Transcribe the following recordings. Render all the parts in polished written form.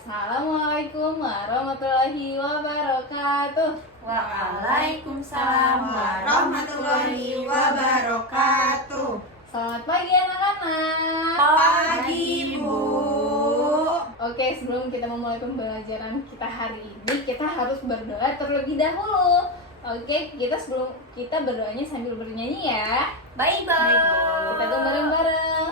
Assalamualaikum warahmatullahi wabarakatuh. Waalaikumsalam warahmatullahi wabarakatuh. Selamat pagi anak-anak. Pagi, Bu. Oke, sebelum kita memulai pembelajaran kita hari ini, kita harus berdoa terlebih dahulu. Oke, sebelum kita berdoanya sambil bernyanyi ya. Bye-bye. Kita tuh bareng-bareng.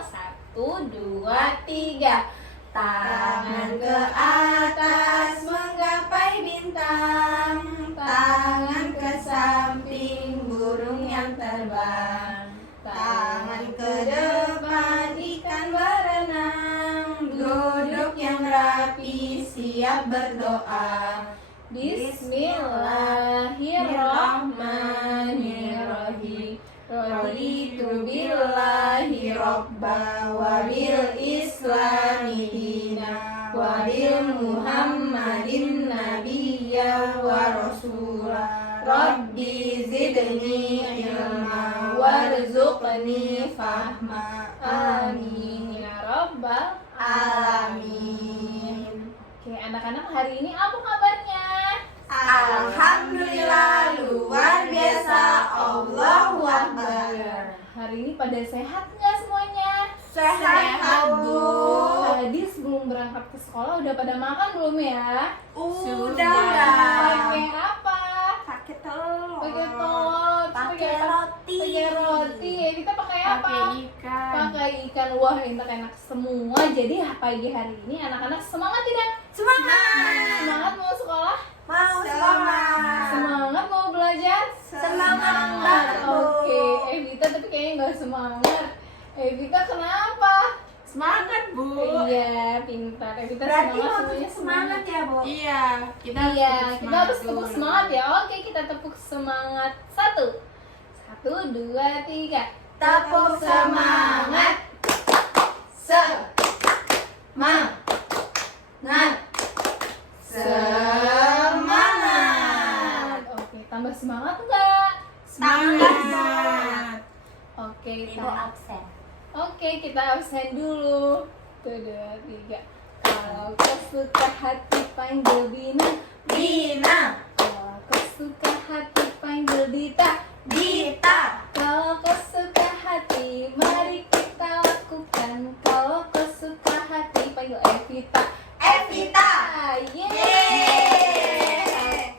1, 2, 3. Tangan ke atas menggapai bintang, tangan ke samping burung yang terbang, tangan ke depan ikan berenang, duduk yang rapi siap berdoa. Bismillahirrahmanirrahim. Raditu billahi robba wa bil islami dina wa bil muhammadin nabiyya wa rasula. Rabbi zidni ilma warzuqni fahma. Amin ya rabbal alamin. Oke, anak-anak, hari ini apa kabarnya? Alhamdulillah, luar biasa. Allahu Akbar. Hari ini pada sehat nggak semuanya? Sehat, Bu. Tadi sebelum berangkat ke sekolah udah pada makan belum ya? Sudah. Pakai apa? Pakai telur. Pakai telur. Pakai roti. Pakai roti. Kita pakai apa? Pakai ikan. Pakai ikan. Wah, enak-enak semua. Jadi pagi hari ini anak-anak semangat tidak? Semangat. Semangat mau sekolah? Mau semangat. Semangat mau belajar? Semangat banget, Bu. Oke, Evita tapi kayaknya nggak semangat. Evita kenapa? Semangat, Bu. Iya, pintar. Evita Berarti semangat, waktu semuanya semangat ya, Bu? Iya, kita Iya, harus kita harus tepuk dulu. semangat ya. Oke, kita tepuk semangat. 1, 2, 3. Tepuk semangat. Semangat. Oke, tambah semangat enggak? Semangat. Oke, Ibu absen. Oke, kita absen dulu. 1, 2, 3. Kalau kau suka hati panggil Bina. Bina. Kalau kau suka hati panggil Dita. Dita. Kalau kau suka hati, mari kita lakukan. Kalau kau suka hati, panggil Evita. Evita. Yeay!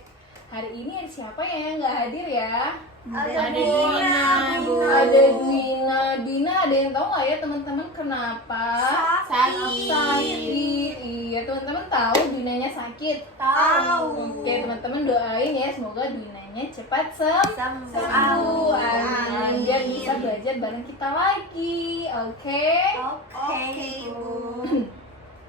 Hari ini ada siapa ya yang nggak hadir ya? Ada Dina, Bu. Ada Duina. Dina, ada yang tahu nggak ya teman-teman kenapa? Sakit. Iya, teman-teman tahu Duinanya sakit. Tahu. Oke, teman-teman doain ya, semoga Duinanya cepat sembuh. Amin. Biar bisa belajar bareng kita lagi. Oke? Oke, Bu.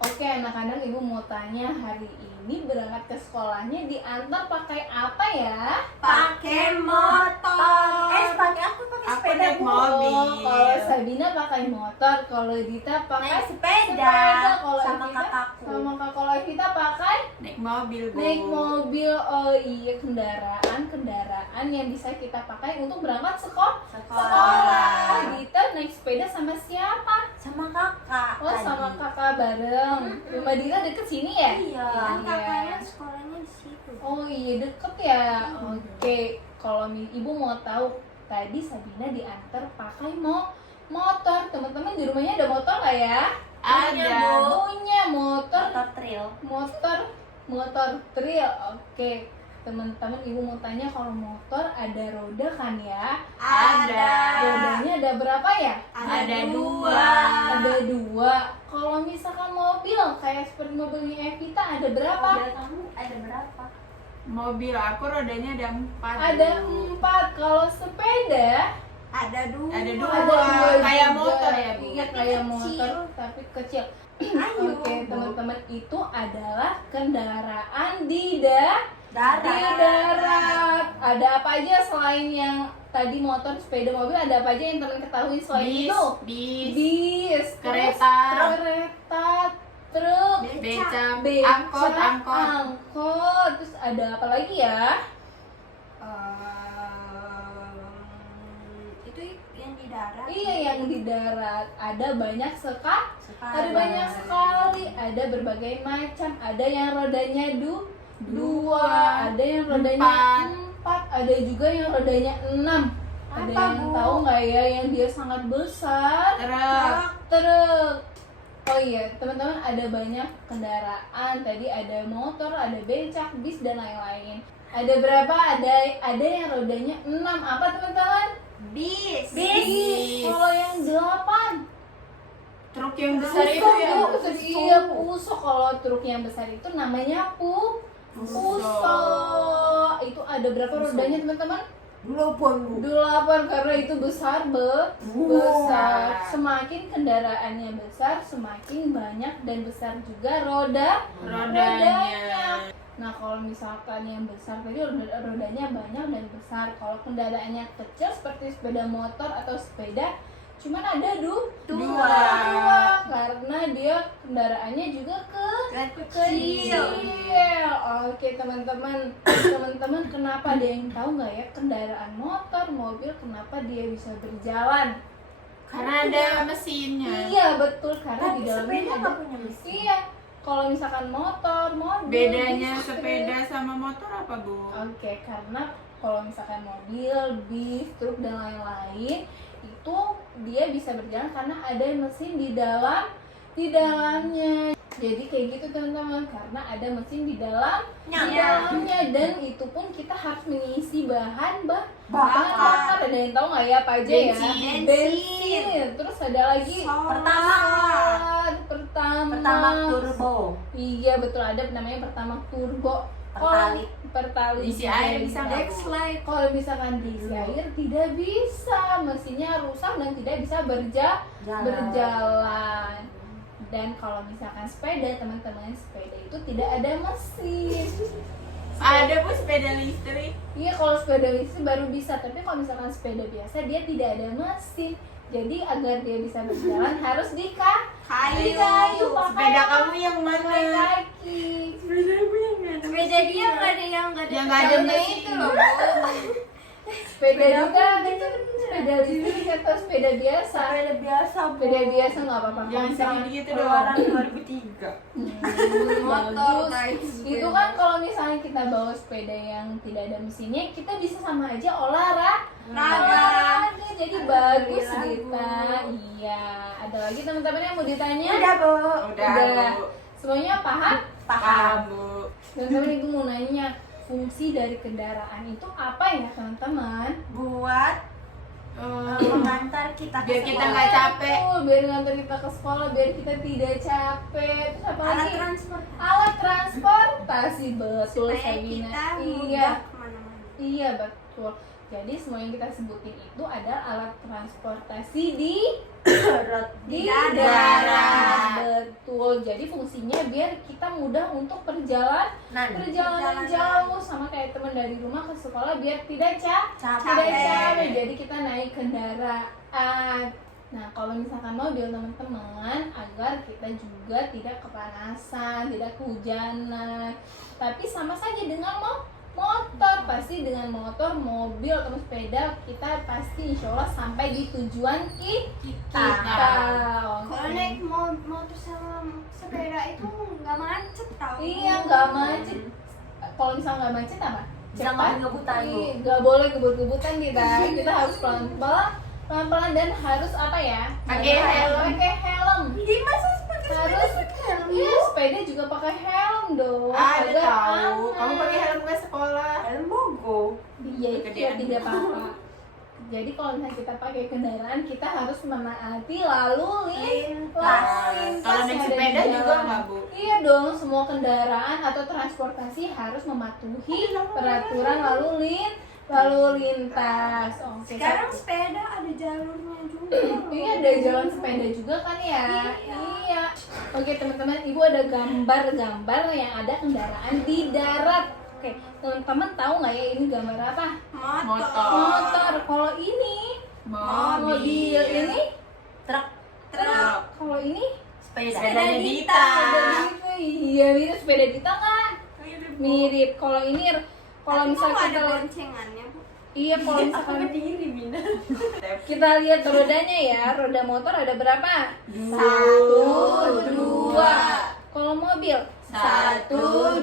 Oke, anak-anak, Ibu mau tanya, hari ini berangkat ke sekolahnya diantar pakai apa ya? Pakai motor. Pakai apa? Pakai Aku sepeda, naik Bu. mobil. Kalau Sabina pakai motor, kalau Dita pakai Naik sepeda. kalau Sama Evita- kakakku. kalau Evita pakai Naik mobil, Bu. naik mobil. Oh iya, kendaraan yang bisa kita pakai untuk berangkat sekolah. Dita naik sepeda sama siapa? Sama kakak. Oh, sama kakak bareng. Rumah Dita deket sini ya? Iya. Kan kakaknya sekolahnya di situ. Oh iya, deket ya. Oke, kalau Ibu mau tahu, tadi Sabina diantar pakai motor. Teman-teman di rumahnya ada motor nggak ya? Ada. Punya motor. Motor trail. Motor trail. Oke, teman-teman, Ibu mau tanya, kalau motor ada roda kan ya? Ada. Rodanya ada berapa ya? Ada dua. Ada 2. Kalau misalkan mobil kayak seperti mobilnya Evita ada berapa? Mobil kamu ada berapa? Mobil aku rodanya ada 4. Ada Bu. 4. Kalau sepeda Ada dua. Ada dua. ada 2 Kayak juga. motor ya, Bu? Iya, Tapi kayak kecil. motor tapi kecil. Ayo, Oke, Bu. teman-teman, itu adalah kendaraan di darat. Ada apa aja selain yang tadi motor, sepeda, mobil? Ada apa aja yang teman ketahui selain itu? Bis, Kereta. truk, Becak. becak, Angkot. angkot. Terus ada apa lagi ya? Itu yang di darat. Iya, yang di darat. Ada banyak sekali. Sekali. Ada banyak sekali. Ada berbagai macam. Ada yang rodanya dua, ada yang rodanya empat, ada juga yang rodanya 6. Ada Apa, yang Bu? tahu nggak ya yang dia sangat besar? Truk. Oh iya, teman-teman, ada banyak kendaraan. Tadi ada motor, ada becak, bis, dan lain-lain. Ada berapa? Ada yang rodanya 6. Apa, teman-teman? Bis. Kalau yang 8? Truk yang besar itu Pusok, ya. Bu. Iya, pusok. Kalau truk yang besar itu namanya pusok. Itu ada berapa rodanya, teman-teman? 80. 8, karena itu besar, besar. Semakin kendaraannya besar, semakin banyak dan besar juga rodanya. Nah, kalau misalkan yang besar tadi rodanya banyak dan besar. Kalau kendaraannya kecil seperti sepeda motor atau sepeda, cuman ada dua, karena dia kendaraannya juga kecil. Oke, teman-teman, kenapa ada yang tahu nggak ya kendaraan motor, mobil kenapa dia bisa berjalan? Karena ada mesinnya. Iya, betul, karena Tapi di dalamnya sepeda ada. nggak punya mesin. Iya, kalau misalkan motor, mobil. Bedanya bis, sepeda sama motor apa, Bu? Oke, karena kalau misalkan mobil, bis, truk, dan lain-lain itu dia bisa berjalan karena ada mesin di dalamnya. Jadi kayak gitu, teman-teman, karena ada mesin di dalamnya, dan itu pun kita harus mengisi bahan bakar. Ada yang tahu nggak ya apa aja ya? Bensin. Terus ada lagi Pertama turbo. Iya, betul, ada namanya pertama turbo. Pertalite. Isi air bisa nggak, Bu? Dexlite. Kalau misalkan diisi air tidak bisa, mesinnya rusak dan tidak bisa berjalan. Dan kalau misalkan sepeda, teman-teman, sepeda itu tidak ada mesin. Ada, Bu, sepeda listrik. Iya, kalau sepeda listrik baru bisa, tapi kalau misalkan sepeda biasa dia tidak ada mesin. Jadi agar dia bisa berjalan harus Kayu. Sepeda kamu yang pakai mana? kaki. Sepeda ibu yang mana? Sepeda dia nggak ada yang Yang nggak ada pedalnya mesin. itu loh. Sepeda juga itu sepeda listrik atau sepeda biasa. Sepeda biasa, Bu. Sepeda biasa nggak apa-apa. Jangan sedih gitu dong. Keluaran 2003. Motor, Bagus. guys. Itu kan kalau misalnya kita bawa sepeda yang tidak ada mesinnya, kita bisa sama aja olahraga. Jadi bagus kita. Iya. Ada lagi teman-teman yang mau ditanya? Udah, Bu. Udah, Bu. Semuanya paham? Paham, Bu. Teman-teman, ibu mau nanya, fungsi dari kendaraan itu apa ya, teman-teman? Buat mengantar kita Biar ke kita sekolah. nggak capek. Biar ngantar kita ke sekolah, biar kita tidak capek. Terus apa Alat lagi? transport. Alat transportasi, betul, Supaya Sabina. kita Iya. mudah kemana-mana. Iya, betul. Jadi semua yang kita sebutin itu adalah alat transportasi di darat. Betul. Jadi fungsinya biar kita mudah untuk perjalanan jauh, sama kayak teman dari rumah ke sekolah biar tidak capek. Jadi kita naik kendaraan. Nah, kalau misalkan mobil, teman-teman, agar kita juga tidak kepanasan, tidak kehujanan. Tapi sama saja dengan motor, pasti dengan motor, mobil, atau sepeda kita pasti insya Allah sampai di tujuan kita. Kalau naik motor sama sepeda itu nggak macet tau. Iya, nggak macet. Kalau misalnya nggak macet apa? Jangan ngebut-ngebutan, Bu. Nggak boleh ngebut-ngebutan kita. Kita harus pelan-pelan dan harus apa ya? Pakai helm. Pakai helm. Ih, masa sepeda Harus. pakai helm? Iya, sepeda juga pakai helm dong. Ada agar tahu. aman. Kamu pakai helm ke sekolah? Helm Bogo. Iya, itu Kegedean. tidak apa-apa. Jadi kalau misalnya kita pakai kendaraan, kita harus menaati lalu lintas Kalau naik yang ada di sepeda jalan. juga nggak, Bu? Iya dong, semua kendaraan atau transportasi harus mematuhi peraturan lalu lintas. Oke. Sekarang sepeda ada jalurnya juga. Iya, ada jalan sepeda juga kan ya? Iya. Oke, teman-teman, Ibu ada gambar-gambar yang ada kendaraan di darat. Oke, teman-teman tahu nggak ya ini gambar apa? Motor. Kalau ini mobil, ini Truk. kalau ini Sepedanya Dita. Iya, mirip sepeda Dita kan? Mirip. Kalau ini, kalau misalnya kita ada boncengannya, Bu. Iya, kalau misalkan berdiri, Bina. kita lihat rodanya ya, roda motor ada berapa? 1, 2. Kalau mobil 1,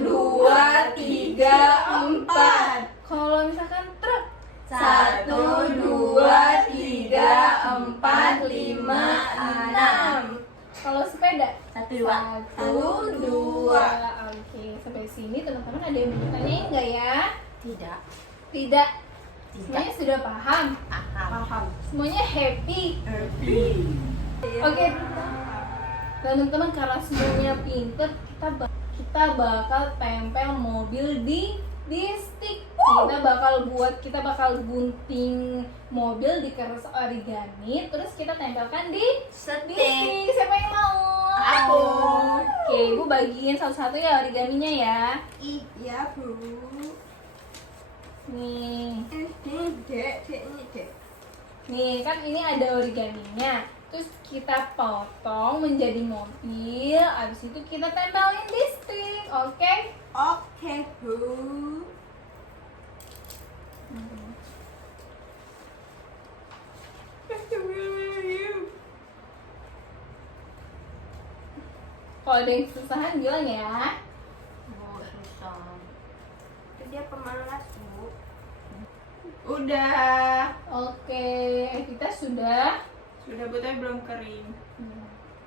2, 3, 4. Kalau misalkan truk 1, 2, 3, 4, 5, 6. Kalau sepeda 1, 2. 1, 2. Oke, sampai sini teman-teman ada yang mau tanyain nggak ya? Tidak. Tidak. Semuanya sudah paham? Paham. Semuanya happy? Oke, teman-teman, karena semuanya pinter, kita bakal tempel mobil di stick. Kita bakal gunting mobil di kertas origami, terus kita tempelkan di stick. Siapa yang mau? Aku. Oke, Ibu bagiin satu-satu ya origaminya ya. Iya, Bu. Nih. Dek, ini dek. Nih, kan ini ada origaminya. Terus kita potong menjadi mobil, abis itu kita tempelin di stick, oke? Oke, Bu. Kalau ada yang kesusahan bilang ya. Susah. Dia pemalas, Bu. Udah. Oke, kita sudah. Sudah, tapi belum kering.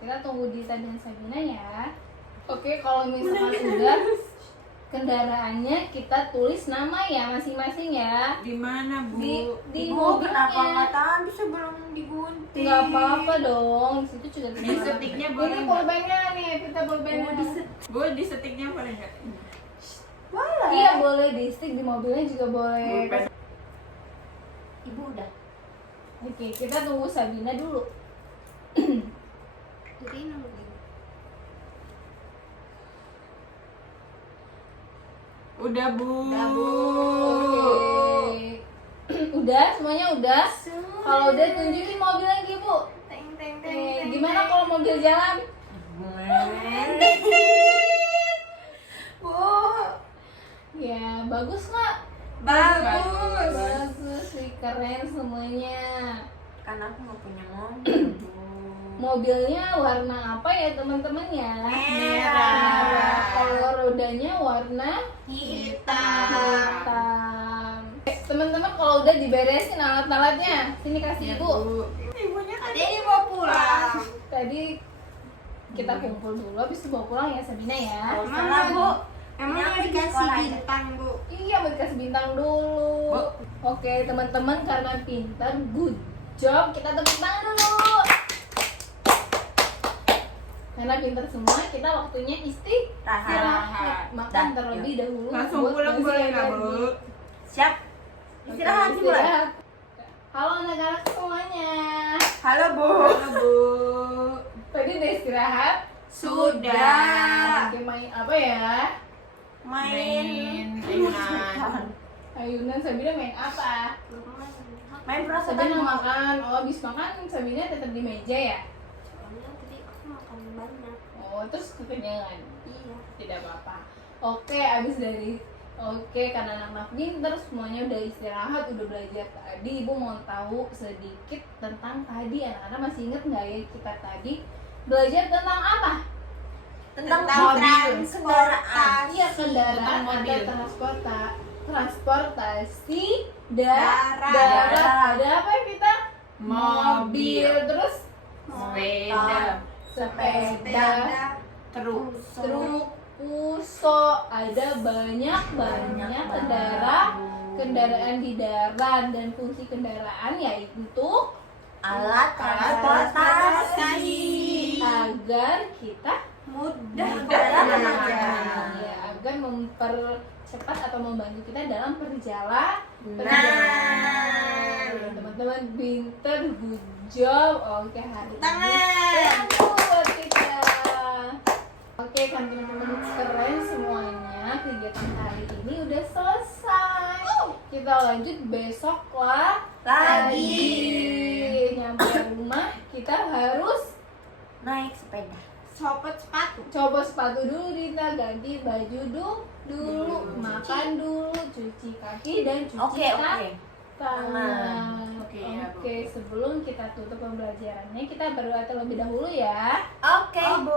Kita tunggu Dita dan Sabina ya. Oke, kalau misalkan udah, kendaraannya kita tulis nama ya masing-masing ya. Di mana, Bu? Di Bu, mobilnya. kenapa nggak tahan sebelum digunting? Nggak apa-apa dong, di situ juga Di setiknya boleh Ini nggak? pulpennya nih, kita pulpennya. Bu, di setiknya boleh nggak? Boleh. Iya boleh, di stick di mobilnya juga boleh. Pulpen. Ibu udah. Oke, kita tunggu Sabina dulu. Jadi nungguin. Udah, Bu. Udah, Bu. Oke. Udah, semuanya udah. Kalau udah tunjukin mobil lagi, Bu. Teng teng teng. Oke, teng, gimana teng. kalau mobil jalan? Bu, Ya, bagus nggak? bagus. Bagus, wih, keren semuanya. Karena aku nggak punya mobil, Bu. Mobilnya warna apa ya teman-teman ya? Merah. Kalau rodanya warna Hitam. Teman-teman, kalau udah diberesin alat-alatnya, sini kasih ibu. Ibunya Adek ini mau pulang. Tadi kita kumpul dulu, habis itu bawa pulang ya Sabina ya. Mana, Bu? Emang mau dikasih bintang, Bu? Iya, mau dikasih bintang dulu. Oke teman-teman, karena pintar, good job, kita tepuk tangan dulu. Karena pintar semua, kita waktunya istirahat. Makan Dah, terlebih dahulu. langsung buat pulang nasi boleh nggak, energi. Bu? Siap. Istirahat Oke, sih, Bu. istirahat. Halo anak-anak semuanya. Halo, Bu. Halo, Bu. Tadi udah istirahat? Sudah. Oke, main apa ya? Main ayunan. Ayunan. Sabina main apa? Main perasaan. Sabina makan. Oh, habis makan Sabina tetap di meja ya? Soalnya tadi aku makan banyak. Oh, terus kekenyangan? Iya. Tidak apa-apa. Oke, karena anak-anak pinter semuanya udah istirahat, udah belajar tadi. Ibu mau tahu sedikit tentang tadi. Anak-anak masih inget nggak ya kita tadi belajar tentang apa? Tentang mobil. transportasi. Iya, kendaraan Tentang mobil. atau transportasi Darat. darat. Ada apa kita? Mobil. Terus Sepeda. sepeda, Truk. truk, puso, ada banyak kendaraan di darat, dan fungsi kendaraan yaitu Alat transportasi. agar kita Mudah berjalan. ya, agar mempercepat atau membantu kita dalam perjalanan. Teman-teman pinter, good job. Oke, hari ini Tangan. buat kita. Oke kan teman-teman, keren semuanya. Kegiatan hari ini udah selesai. Kita lanjut besok lagi. Nyampe rumah kita harus naik sepeda. Copot sepatu. coba sepatu dulu, Rita, ganti baju dulu, makan dulu, cuci kaki dan cuci Oke. tangan. Oke, ya, Bu. Oke, sebelum kita tutup pembelajarannya, kita berdoa terlebih dahulu ya. Oke, Bu.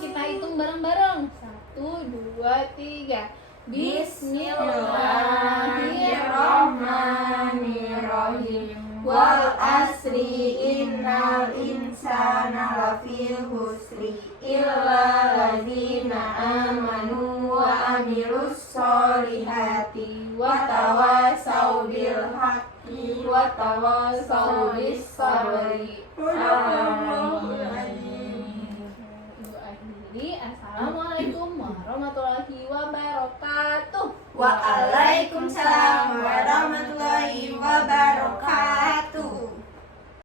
Kita hitung bareng-bareng. 1, 2, 3. Bismillahirrahmanirrahim. Wal asri innal insana lafil husri illa ladzina amanu wa amilus solihati wa tawasau bil haqqi wa tawasau bis sabri. Ibu akhiri, assalamualaikum warahmatullahi wabarakatuh. Waalaikumsalam warahmatullahi wabarakatuh.